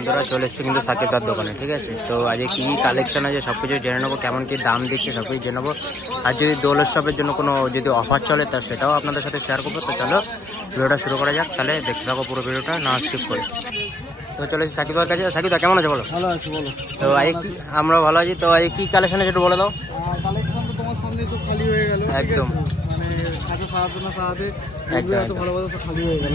বন্ধুরা চলে এসছে কিন্তু সাকিবদার দোকানে, ঠিক আছে। তো আজকে কি কালেকশন আছে সব কিছু জেনে নেবো, কেমন কি দাম দিচ্ছে সব কিছু জেনে নেবো। আর যদি দোল উৎসবের জন্য কোনো যদি অফার চলে তা সেটাও আপনাদের সাথে শেয়ার করবো। তো চলো ভিডিওটা শুরু করা যাক, তাহলে দেখতে থাকো পুরো ভিডিওটা, না স্কিপ করে। তো চলে এসেছি সাকিবদার কাছে। সাকিবদা কেমন আছে বলো? ভালো আছি, বলো। তো আজকে কি আমরা ভালো আছি। তো আজকে কি কালেকশন আছে একটু বলে দাও। কালেকশন তো তোমার সামনে সব খালি হয়ে গেল, একদম মানে এত সাহায্য না সাহায্যে একদম এত ভালো ভালো সব খালি হয়ে গেল।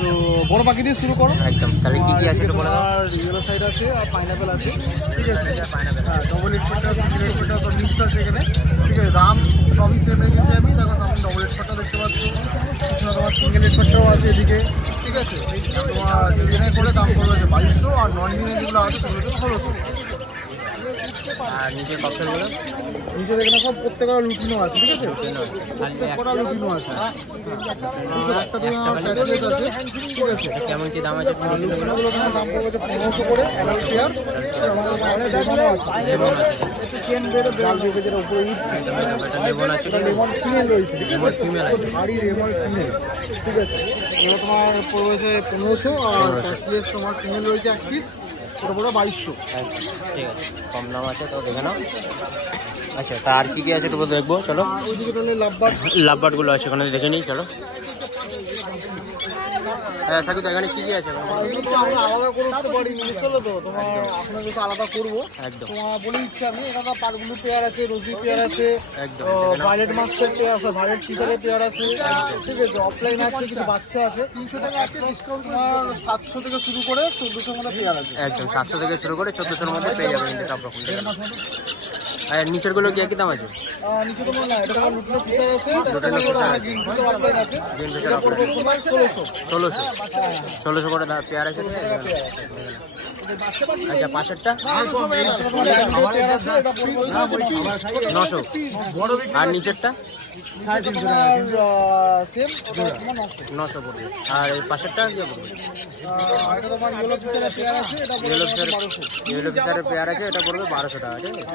তো বড় পাখি দিয়ে শুরু করো। একদম, তাহলে কি কি আছে একটু বলে দাও। আর ইয়েলো সাইড আছে আর পাইনাপেল আছে, ঠিক আছে। হ্যাঁ, ডবল এক্সপার্টটা সিঙ্গেল এক্সপার্টটা সব মিক্স আছে এখানে, ঠিক আছে। দাম সবই সেম রেখেছি আমি। দেখো সামনে ডবল এক্সপার্টটা দেখতে পাচ্ছ, তোমার সিঙ্গেল এক্সপার্টটাও আছে এদিকে, ঠিক আছে। তোমার ডিএনএ করে দাম পড়বে 2200, আর নন ডিএনএ যেগুলো আছে সেগুলো 1600। আর নিচের ককটেলগুলো নিচে দেখে না সব প্রত্যেকটা লুটিনো আছে, ঠিক আছে। প্রত্যেকটা লুটিনো আছে, একটা তোমার প্যাকেজ আছে, ঠিক আছে। কেমন কি দাম আছে? লুটিনোগুলো তোমার দাম পড়বে 1500 করে অ্যাডাল্ট পেয়ার। লেমন আছে, চেন বেড়ে জাল দিয়ে যেটা উপরে উঠছে, লেমন আছে, লেমন ফিমেল রয়েছে, ঠিক আছে। ফিমেল আছে, ভারী লেমন ফিমেল, ঠিক আছে। এবার তোমার পড়বে 1500, আর ক্যাশলেস তোমার ফিমেল রয়েছে এক পিস, ওটা পড়বে 2200। ঠিক আছে, কম দাম আছে, তো দেখে নাও। আচ্ছা, তা আর কি কি আছে একটু দেখবো, চলো। ওইদিকে তাহলে লাভবার্ড গুলো আছে ওখানে, দেখে নিই, চলো। হ্যাঁ সাকিব, এখানে কি কি আছে? আলাদা করতে পারি, চলো তো তোমার আপনার যেটা আলাদা করবো একদম তোমার বলে দিচ্ছি আমি। এটা তো পারগুলো পেয়ার আছে, রোজি পেয়ার আছে, একদম, ভায়োলেট মাস্কের পেয়ার আছে, ভায়োলেট টিচারের পেয়ার আছে, ঠিক আছে। অফলাইন আছে, কিছু বাচ্চা আছে। 300 টাকা আছে ডিসকাউন্ট, 700 থেকে শুরু করে 1400 মধ্যে পেয়ার আছে। একদম 700 থেকে শুরু করে 1400-এর মধ্যে পেয়ে যাবেন কিন্তু সব রকম। আর নিচের গুলো কি একই দাম আছে? নিচে তোমার না, এটা তোমার লুটিনো ফিচার আছে, অফলাইন আছে, গ্রিন ফিচার আপনার 1600 করে পেয়ার আছে। আচ্ছা, পাশেরটা 900, আর নিচেরটা 900 পড়বে। আর এই পাশেরটা কি পড়বে? ইয়েলো ফিচারের পেয়ার আছে, এটা পড়বে 1200 টাকা, ঠিক আছে।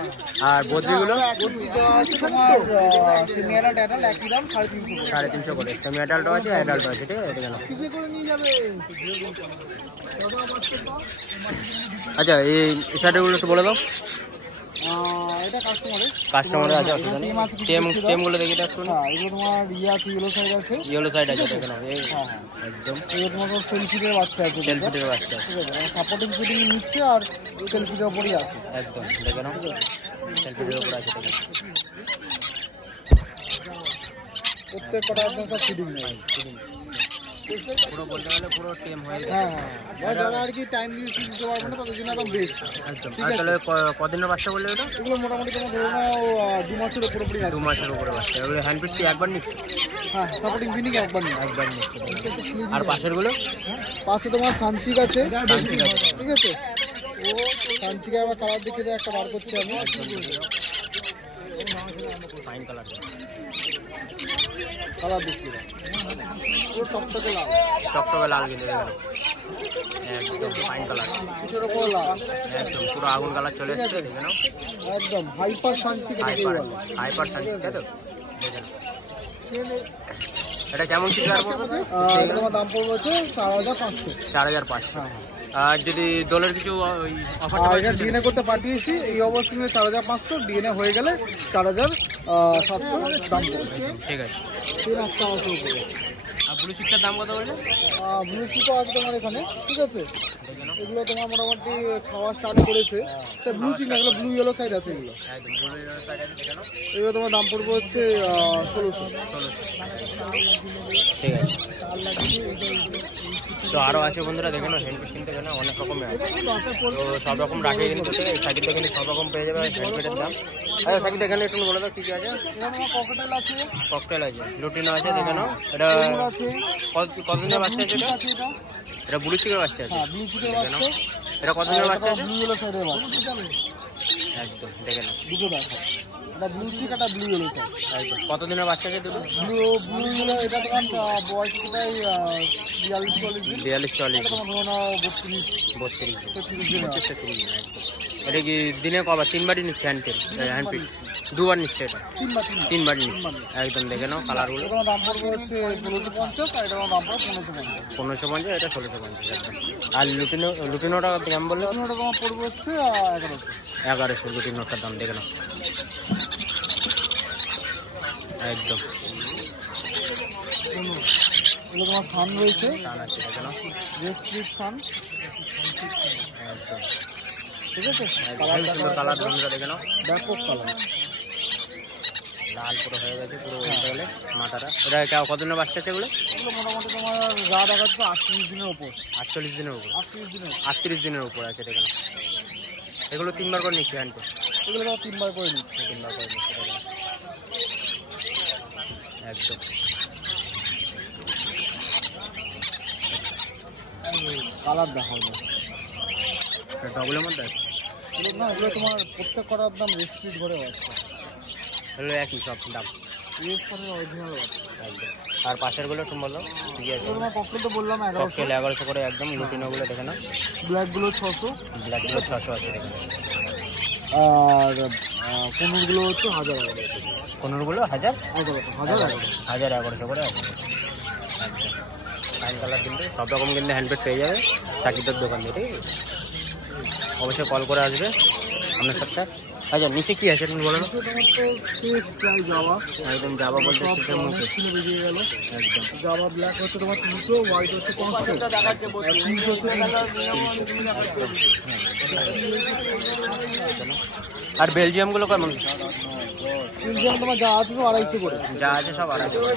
আর বদ্রিগুলো 350 করে, সেমি অ্যাডাল্টও আছে, অ্যাডাল্টও আছে, ঠিক আছে। দেখে নাও। আচ্ছা, এই শার্টগুলো একটু বলে দাও। এটা কাস্টমারের আছে, অসুবিধা নেই। টেমগুলো দেখি একটু। এগুলো তোমার ইয়ে আছে, ইয়েলো সাইড আছে, ইয়েলো সাইড আছে, দেখে নাও। একদম এগুলো তোমার সেলফিটের বাচ্চা আছে, সেলফিটের বাচ্চা, ঠিক আছে। সাপোর্টিং ফিটিং নিচ্ছে আর সেলফিটের উপরই আছে, একদম দেখে নাও। সেলফিটের উপর আছে, দেখে প্রত্যেক কটা একদম সব ফিটিং নেই, পুরো বলতে গেলে পুরো টেম হয়ে যায়। হ্যাঁ, যারা আর কি টাইম দিয়ে শিখতে পারবে না তাদের জন্য একদম বেস্ট, একদম। আসলে কদিনের বাচ্চা বললে ওটা? এগুলো মোটামুটি তোমার ধরে নাও 2 মাসের পুরোপুরি আছে। 2 মাসের উপরে বাচ্চা। ওই হ্যান্ডপিট কি একবার নিচ্ছে? হ্যাঁ, সাপোর্টিং ফিটিং একবার নিচ্ছে। আর পাশের গুলো? পাশে তোমার সানচিক আছে, ঠিক আছে। ও সানচিকে আবার কালার দেখে একটা বার করছি আমি, ফাইন কালার দেখি টকটকে লাল, টকটকে লাল কিন্তু একদম ফাইন কালার, একদম পুরো আগুন কালার চলে এসেছে, দেখে নাও। একদম হাইপার সানচিক, হাইপার সানচিক, তাই তো? দেখে নাও। এটা কেমন কি দাম পড়বে? তোমার দাম পড়বে হচ্ছে 4500। 4500। আর যদি দলের কিছু অফার ডিএনএ করতে পাঠিয়েছি, এই অবস্থায় 4500, ডিএনএ হয়ে গেলে 4700 দাম পড়বে, ঠিক আছে। 3,800 উপরে। আর ব্লু চিকটার দাম কত বললে? ব্লু চিকও আছে তোমার এখানে, ঠিক আছে। এগুলো তোমার মোটামুটি খাওয়া স্টার্ট করেছে। ব্লু চিক না, এগুলো ব্লু ইয়েলো সাইড আছে, এগুলো এগুলো তোমার দাম পড়বে হচ্ছে 1600। ঠিক আছে। তো আরও আছে বন্ধুরা, দেখে না, হ্যান্ডপিট কিনতে গেলে অনেক রকমের আছে, তো সব রকম রাখে কিন্তু। সাকিবটা কিন্তু সব রকম পেয়ে যাবে হ্যান্ডপিটের দাম। আচ্ছা সাকিব, এখানে একটু বলে দাও কি কি আছে। ককটেল আছে, ককটেল আছে, লুটিনো আছে, দেখে নাও। এটা কতদিনের বাচ্চা আছে? এটা ব্লু চিকের বাচ্চা আছে, দেখে নাও। এটা কতদিনের বাচ্চা আছে? একদম দেখে নাও। দুটো দেখো, এটা ব্লু চিক, এটা ব্লু ইয়েলো সাইড। একদম কতদিনের বাচ্চা আছে দুটো? ব্লু ইয়েলো এটা তোমার বয়স কোথায় 42-43 দিন, তোমার ধরো 32-33 দিন। এটা কি দিনে কবার 3বারই নিচ্ছে হ্যান্ডপিট? 2বার নিচ্ছে, এটা 3বার নিচ্ছে, একদম দেখে নাও। কালারগুলো দাম পড়বে হচ্ছে 1650, আর এটা দাম পড়বে 1550। 1550, এটা 1650, একদম আর লুটিনোটা কেমন বললো? লুটিনোটা তোমার পড়বে হচ্ছে 1100। 1100 লুটিনোটার দাম দেখে নাও একদম। এগুলো তোমার সান রয়েছে, টান আছে দেখে নাও রেস্ট্রিক্ট সান, একদম। ঠিক আছে। কালার দামটা দেখে নাও ব্যাপক কালার, লাল পুরো হয়ে গেছে পুরো বলতে গেলে মাথাটা। এটা কতদিনের বাচ্চা আছে এগুলো? এগুলো মোটামুটি তোমার যা দেখাচ্ছে 38 দিনের উপর। 48 দিনের উপর? 38 দিনের, 38 দিনের উপর আছে দেখে নাও। এগুলো 3 বার করে নিচ্ছে হ্যান্ডে? এগুলো তোমার 3 বার করে নিচ্ছে। 3 বার করে নিচ্ছে দেখে নাও একদম। কালার দেখাবো, ডবলের মধ্যে আছে এগুলো না, এগুলো তোমার প্রত্যেক করার দাম রেস্ট্রিক্ট করে বাচ্চা, এগুলো একই সব দাম রেড সানের অরিজিনাল বাচ্চা একদম। আর পাশেরগুলো তুমি বলো কি আছে? এগুলো তোমার ককটেল তো বললাম 1100, ককটেল 1100 করে একদম। লুটিনোগুলো দেখে নাও, ব্ল্যাকগুলো 600, ব্ল্যাকগুলো 600 আছে দেখে নাও। আর কোনুরগুলো হচ্ছে 1000 টাকা। কোনোরগুলো 1000 1100 করে আছে। ফাইন কালার কিন্তু সব রকম কিন্তু হ্যান্ডমেড পেয়ে যাবে সাকিবের দোকান থেকে, ঠিক আছে? অবশ্যই কল করে আসবে আপনার সাথে। আচ্ছা নিচে কি আছে তুমি বলো না? তোমার তো শেষ প্রায় যাওয়া, একদম যাবা বলতে সব শেষের মুখে ছিল বেরিয়ে গেল। একদম। জাভা ব্ল্যাক হচ্ছে তোমার 300, হোয়াইট হচ্ছে 500, 300 হচ্ছে 300। আর বেলজিয়াম গুলো কেমন? ইন্ডিয়ান তোমার যা আছে 250 করে। যা আছে সব 250 করে।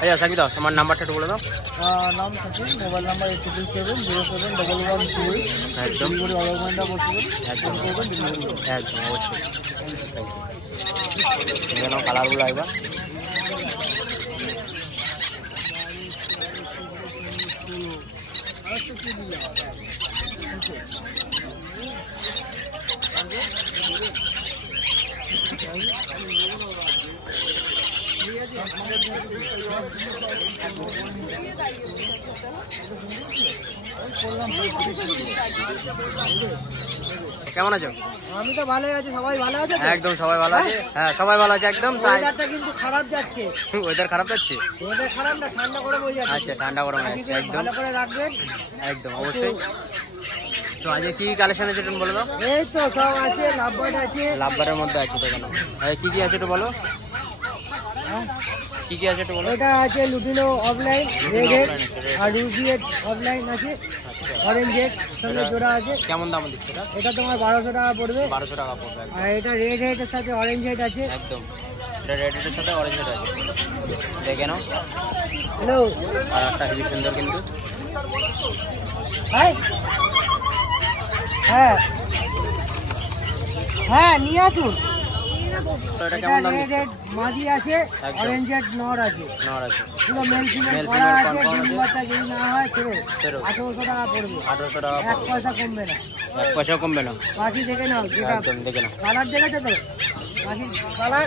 আচ্ছা সাকিব দাও তোমার নাম্বারটা একটু বলে দাও। নাম থাকে, মোবাইল নাম্বার 8777071128। একদম অর্ডারটা বসবেন, একদম করবেন, একদম অবশ্যই। কেন কালারগুলো একবার কেমন আছো? আমি তো ভালোই আছি, সবাই ভালো আছে তো? একদম সবাই ভালো আছে, হ্যাঁ সবাই ভালো আছে একদম। তাই ওয়েদারটা কিন্তু খারাপ যাচ্ছে। ওয়েদার খারাপ যাচ্ছে? ওয়েদার খারাপ না, ঠান্ডা করে বই যাচ্ছে। আচ্ছা ঠান্ডা গরম আপনি আছে একদম ভালো করে রাখবেন। একদম অবশ্যই। তো আজকে কি কালেকশন আছে একটু বলে দাও। এই তো সব আছে, লাভবার্ড আছে। লাভবারের মধ্যে আছে তো কেন? কি কি আছে একটু বলো, কি কি আছে একটু বলো। এটা আছে লুটিনো অফলাইন রেড হেড, আর রুজি হেড অফলাইন আছে, অরেঞ্জ হেড সঙ্গে জোড়া আছে। কেমন দাম দিচ্ছে এটা? এটা তোমার 1200 টাকা পড়বে। 1200 টাকা পড়বে একদম। আর এটা রেড হেড এর সাথে অরেঞ্জ হেড আছে। একদম এটা রেড এর সাথে অরেঞ্জ আছে দেখে নাও। হ্যালো আর একটা হেভি সুন্দর কিন্তু হাই, হ্যাঁ হ্যাঁ নিয়ে আসুন। তো এটা এটা কেমন দাম রেড দিচ্ছে? হেড মাদি আছে, একদম। অরেঞ্জ হেড নর আছে, নর আছে পুরো মেল ফিমেল Male করা female আছে। confirm ডিম আছে। বাচ্চা যদি না হয় ফেরত ফেরত 1800 টাকা পড়বে। 1800 টাকা 1 পড়বে, পয়সা কমবে না। 1 পয়সাও কমবে না। পাখি দেখে নাও, যেটা একদম দেখে নাও, কালার দেখেছো তো? পাখির কালার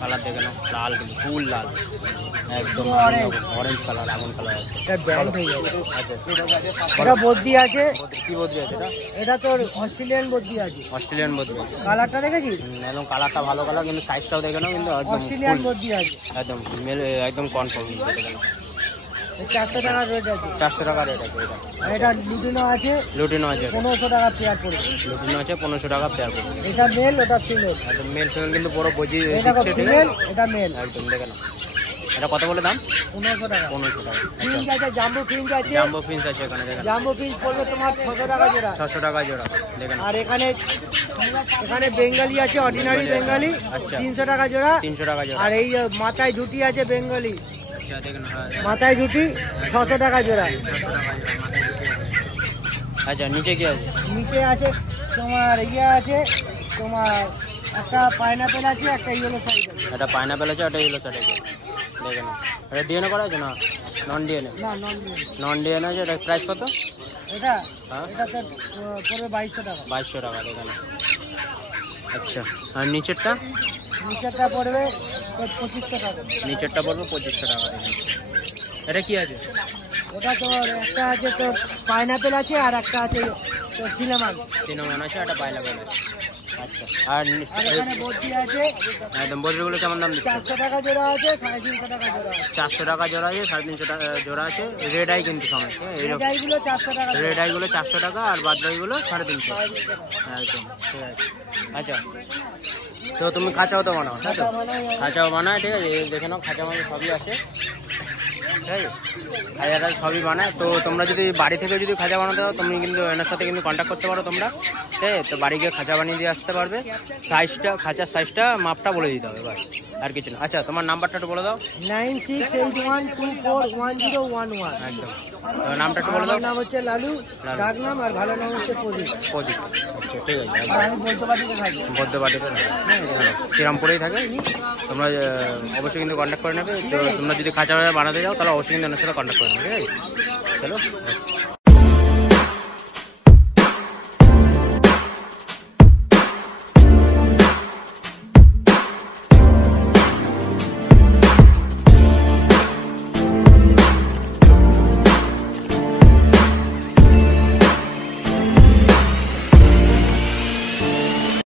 কালার দেখে নাও, লাল কিন্তু ফুল লাল একদম orange। অরেঞ্জ কালার, আগুন কালার। এটা ব্যান্ড হয়ে যাবে। আচ্ছা এটা বদ্রি আছে, কি বদলি আছে এটা? এটা তোর অস্ট্রেলিয়ান বদ্রি আছে। অস্ট্রেলিয়ান বদলি আছে। কালারটা দেখেছিস? একদম কালারটা ভালো কালার, কিন্তু সাইজটাও দেখে নাও কিন্তু একদম অস্ট্রেলিয়ান full, বদ্রি আছে। একদম একদম কনফার্ম দেখে নাও। 400 টাকা রেট আছে। 400 টাকা রেট আছে এটা। আর এটা লুটিনো আছে, লুটিনো আছে, 1500 টাকা পেয়ার পড়বে। লুটিনো আছে 1500 টাকা পেয়ার করবে। এটা মেল, ওটা ফিমেল। একদম মেল ফিমেল কিন্তু বড় বজি এটা ফিমেল, এটা মেল। একদম দেখে নাও। এটা কত বলে দাম? 1500 টাকা। 1500 টাকা। ফিঞ্চ আছে, জাম্বো ফিঞ্চ আছে। জাম্বো ফিন্স আছে এখানে দেখেন, জাম্বো ফিঞ্চ পড়বে তোমার 600 টাকা জোড়া। 600 টাকা জোড়া দেখেন। আর এখানে বেঙ্গলি আছে, অর্ডিনারি বেঙ্গলি, আচ্ছা। 300 টাকা জোড়া। 300 টাকা জোড়া। আর এই মাথায় ঝুটি আছে বেঙ্গলি, আচ্ছা দেখেন, হ্যাঁ মাথায় ঝুটি 600 টাকা জোড়া। 600 টাকা জোড়া মাথায় দিতে। আচ্ছা নিচে কি আছে? নিচে আছে তোমার আছে, তোমার একটা পাইনাপেল আছে, একটা ইয়েলো সাইজ আছে। এটা পাইনাপেল আছে, এটা ইয়েলো চাট আছে দেখে নাও। এটা ডিএনএ করা আছে না? Non DNA? না নন ডিএনএ আছে। এটা প্রাইস কত? এটা হ্যাঁ এটা তো পড়বে 2200 টাকা। 2200 টাকা দেখে নাও। আচ্ছা আর নিচেরটা? নিচেরটা পড়বে 2500 টাকা। নিচেরটা পড়বে 2500 টাকা দেখে নাও। এটা কি আছে? ওটা তোর একটা আছে তোর পাইনাপেল আছে, আর একটা আছে তোর সিনেমান। সিনেমন আছে, একটা পাইনাপেল আছে। আচ্ছা আচ্ছা আর আর এখানে বদ্রি আছে, একদম বদ্রিগুলো কেমন দাম দিচ্ছে? 400 টাকা জোড়া আছে, 350 টাকা জোড়া আছে। 400 টাকা জোড়া আছে, 350 টাকা জোড়া আছে। রেড আই কিন্তু সময় এই ডাইগুলো 400 টাকা জোড়া। রেড আইগুলো 400 টাকা আর বাদ বাকিগুলো 350। একদম ঠিক আছে। আচ্ছা তো তুমি খাঁচাও তো বানাও, তাই তো? খাঁচাও বানায়, ঠিক আছে। এই দেখে নাও খাঁচা মানে সবই আছে, ঠিক আছে। খাঁচাটা সবই বানায়। তো তোমরা যদি বাড়ি থেকে যদি খাঁচা বানাতে চাও তুমি কিন্তু এনার সাথে কিন্তু কন্ট্যাক্ট করতে পারো তোমরা, ঠিক আছে। তো বাড়ি গিয়ে খাঁচা বানিয়ে দিয়ে আসতে পারবে। সাইজটা, খাঁচার সাইজটা, মাপটা বলে দিতে হবে বাস, আর কিছু না। আচ্ছা তোমার নাম্বারটা একটু বলে দাও। 9681241011। একদম নামটা একটু বলে দাও। আমার নাম হচ্ছে লালু, ডাক নাম, আর ভালো নাম হচ্ছে প্রদীপ। প্রদীপ। আচ্ছা ঠিক আছে। আর আমি বৈদ্যবাটিতে থাকি। বদ্ধবাটিতে শ্রীরামপুরেই থাকে। তোমরা অবশ্যই কিন্তু কন্ট্যাক্ট করে নেবে। তো তোমরা যদি খাঁচা বানাতে যাও তাহলে অবশ্যই কিন্তু ওনার সাথে কন্ট্যাক্ট করে নেবে, ঠিক আছে। চলো।